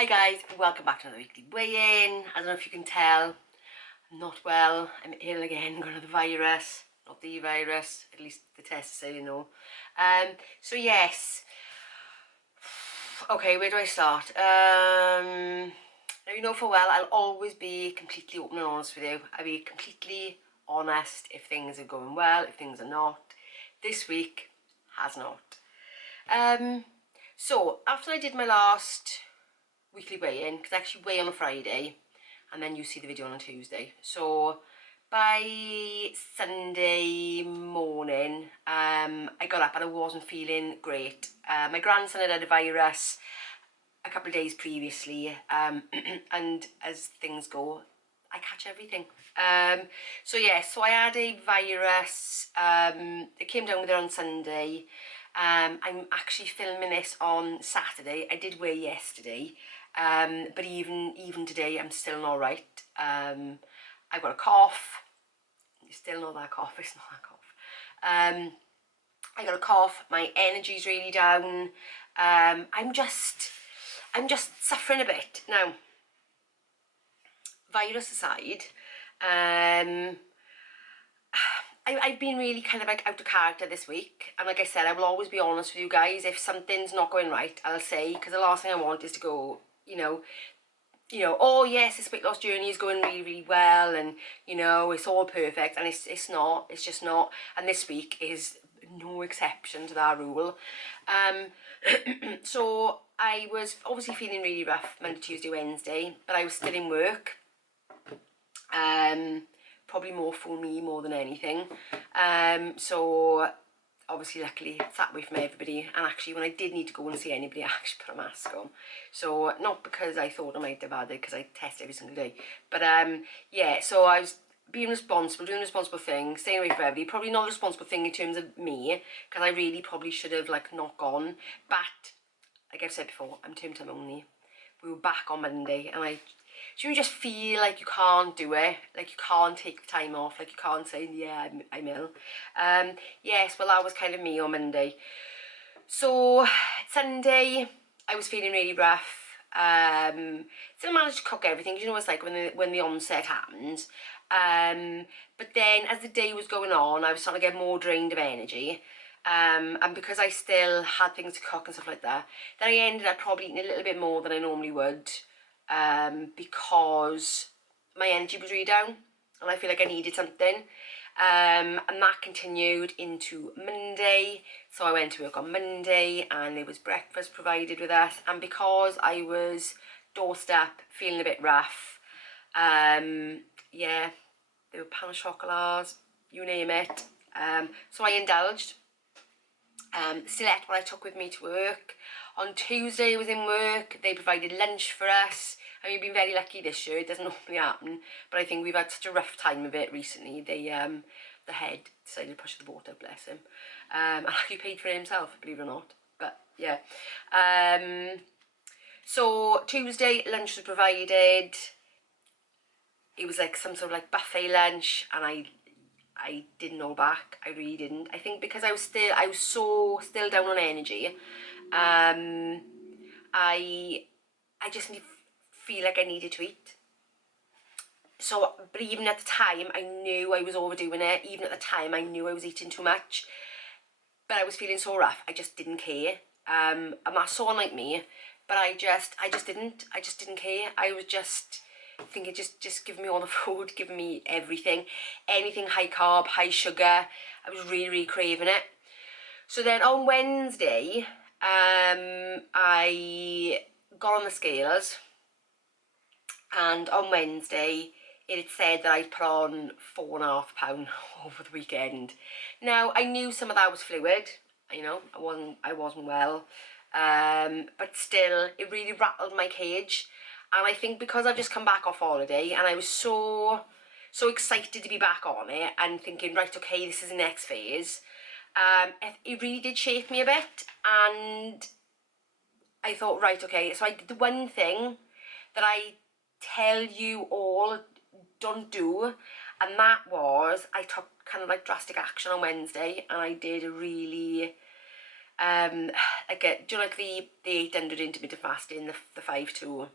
Hi guys, welcome back to another weekly weigh-in. I don't know if you can tell, I'm not well, I'm ill again, got another virus, not the virus, at least the tests say you know. So yes, okay, where do I start? Now you know for well, I'll always be completely open and honest with you. I'll be completely honest if things are going well, if things are not. This week has not. So after I did my last weekly weigh-in, because I actually weigh on a Friday and then you see the video on a Tuesday, so by Sunday morning I got up and I wasn't feeling great. My grandson had a virus a couple of days previously, and as things go, I catch everything. So yeah, so I had a virus. It came down with it on Sunday. I'm actually filming this on Saturday. I did weigh yesterday, but even today I'm still not right. I've got a cough. It's still not that cough. It's not that cough. I got a cough. My energy's really down. I'm just suffering a bit now. Virus aside, I've been really kind of like out of character this week, and like I said, I will always be honest with you guys. If something's not going right, I'll say, because the last thing I want is to go, you know, oh yes, this weight loss journey is going really, really well, and you know, it's all perfect, and it's not. It's just not. And this week is no exception to that rule. So I was obviously feeling really rough Monday, Tuesday, Wednesday, but I was still in work. Probably more for me more than anything. So obviously luckily sat away from everybody, and actually when I did need to go and see anybody I actually put a mask on. So not because I thought I might have had it, because I test every single day, but yeah, so I was being responsible, doing the responsible thing, staying away from everybody. Probably not a responsible thing in terms of me, because I really probably should have like not gone, but like I've said before, I'm term time only. We were back on Monday, and you just feel like you can't do it, like you can't take the time off, like you can't say, yeah, I'm ill. Yes, well that was kind of me on Monday. So Sunday, I was feeling really rough. Still managed to cook everything, you know what it's like when the onset happens. But then as the day was going on, I was starting to get more drained of energy. And because I still had things to cook and stuff like that, then I ended up probably eating a little bit more than I normally would, because my energy was really down and I feel like I needed something. And that continued into Monday. So I went to work on Monday and there was breakfast provided with us, and because I was dosed up, feeling a bit rough, yeah, there were pain au chocolats, you name it. So I indulged. Still ate what I took with me to work. On Tuesday I was in work, they provided lunch for us. I mean, we've been very lucky this year, it doesn't normally happen, but I think we've had such a rough time of it recently. The head decided to push the boat out, bless him. And he paid for it himself, believe it or not, but yeah. So Tuesday, lunch was provided. It was like some sort of like buffet lunch, and I didn't know back. I really didn't. I think because I was so still down on energy. I just feel like I needed to eat. So, but even at the time, I knew I was overdoing it. Even at the time, I knew I was eating too much. But I was feeling so rough, I just didn't care. And that's so unlike me. But I just didn't care. I was just thinking, just give me all the food, give me everything. Anything high carb, high sugar. I was really, really craving it. So then on Wednesday, I got on the scales, and on Wednesday it had said that I'd put on 4.5 pounds over the weekend. Now I knew some of that was fluid, you know, I wasn't well, but still it really rattled my cage. And I think because I've just come back off holiday and I was so excited to be back on it and thinking, right, okay, this is the next phase, it really did shake me a bit. And I thought, right, okay, so I did the one thing that I tell you all don't do, and that was I took kind of like drastic action on Wednesday, and I did a really do you like the 800 intermittent fasting, the 5-2?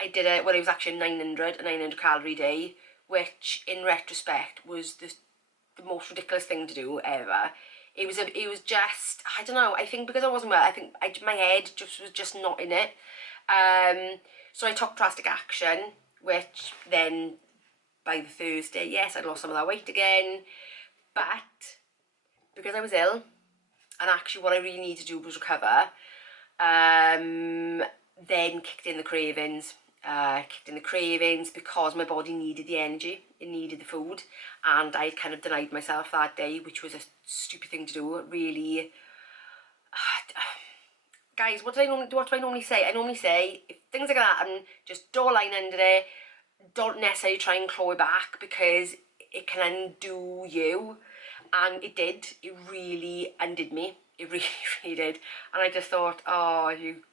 I did it, well, it was actually a 900 calorie day, which in retrospect was the most ridiculous thing to do ever. It was just, I don't know, I think because I wasn't well, I think my head was just not in it. So I took drastic action, which then by the Thursday, yes, I'd lost some of that weight again, but because I was ill, and actually what I really needed to do was recover, then kicked in the cravings. Because my body needed the energy, it needed the food, and I kind of denied myself that day, which was a stupid thing to do, really. Guys, what do I normally say? I normally say, if things are going to happen, just draw a line under it, don't necessarily try and claw it back, because it can undo you, and it did. It really undid me. It really, really did. And I just thought, oh, you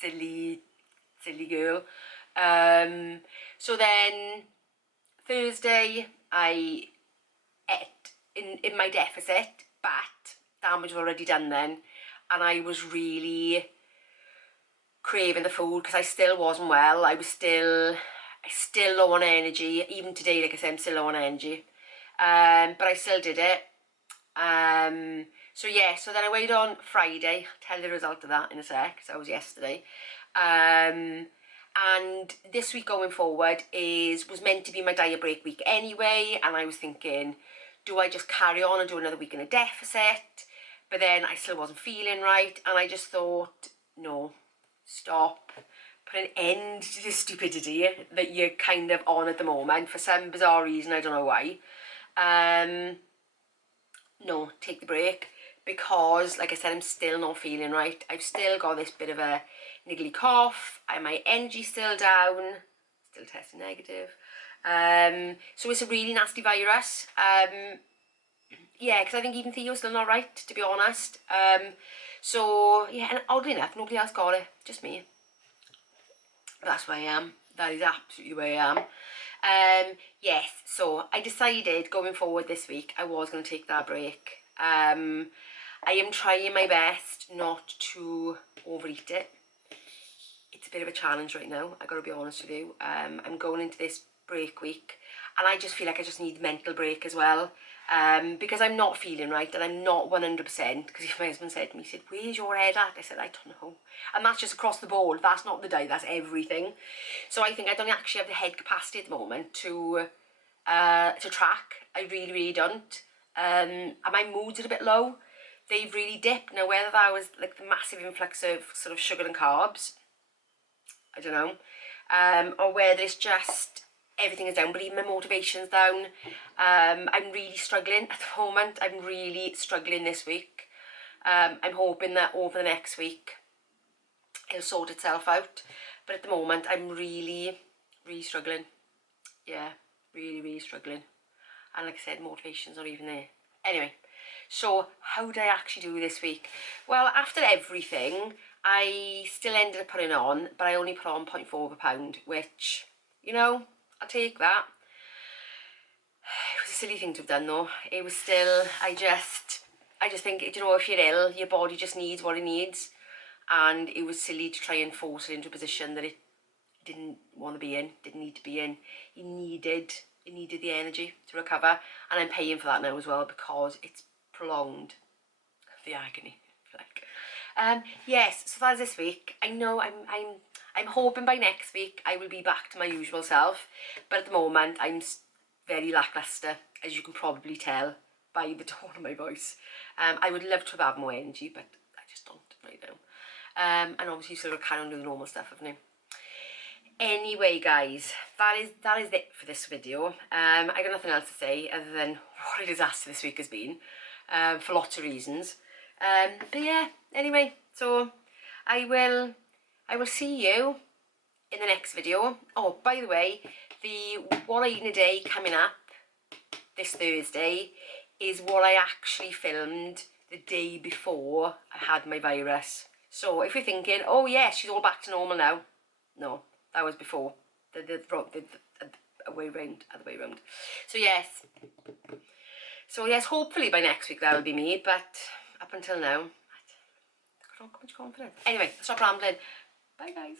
silly girl. So then Thursday I ate in my deficit, but damage was already done then, and I was really craving the food because I still wasn't well. I still low on energy. Even today, like I said, I'm still low on energy. But I still did it. So yeah, so then I weighed on Friday. I'll tell you the result of that in a sec. So that was yesterday. And this week going forward was meant to be my diet break week anyway, and I was thinking, do I just carry on and do another week in a deficit? But then I still wasn't feeling right, and I just thought, no, stop, put an end to this stupidity that you're kind of on at the moment for some bizarre reason, I don't know why. No, take the break, because like I said, I'm still not feeling right. I've still got this bit of a niggly cough, and my energy's still down, still testing negative. So it's a really nasty virus. Yeah, because I think even Theo's still not right, to be honest. So yeah, and oddly enough, nobody else got it, just me. But that's where I am. That is absolutely where I am. Yes, so I decided going forward this week I was going to take that break. I am trying my best not to overeat it. It's a bit of a challenge right now, I gotta be honest with you. I'm going into this break week, and I just feel like I just need mental break as well, because I'm not feeling right, and I'm not 100%, because my husband said to me, he said, where's your head at? I said, I don't know. And that's just across the board. That's not the diet, that's everything. So I think I don't actually have the head capacity at the moment to track. I really, really don't. And my moods are a bit low. They've really dipped. Now, whether that was like the massive influx of sort of sugar and carbs, I don't know, or whether it's just everything is down, but even my motivation's down. I'm really struggling at the moment. I'm really struggling this week. I'm hoping that over the next week it'll sort itself out, but at the moment I'm really, really struggling. Yeah, really, really struggling. And like I said, motivation's not even there. Anyway, so how did I actually do this week? Well, after everything, I still ended up putting on, but I only put on 0.4 of a pound, which, you know, I'll take that. It was a silly thing to have done though. It was still, I just think, you know, if you're ill, your body just needs what it needs. And it was silly to try and force it into a position that it didn't want to be in, didn't need to be in. It needed the energy to recover, and I'm paying for that now as well, because it's prolonged the agony, like. Yes, so that's this week. I know I'm hoping by next week I will be back to my usual self, but at the moment I'm very lackluster, as you can probably tell by the tone of my voice. I would love to have more energy, but I just don't right now. And obviously sort of carry on doing the normal stuff, haven't I? Anyway, guys, that is it for this video. I got nothing else to say other than what a disaster this week has been, for lots of reasons. But yeah, anyway, so I will see you in the next video. Oh, by the way, the What I Eat in a Day coming up this Thursday is what I actually filmed the day before I had my virus. So if you're thinking, oh yeah, she's all back to normal now, no, that was before, the other way round. So yes, hopefully by next week that will be me, but up until now, Not got much confidence. Anyway, stop rambling. Bye guys.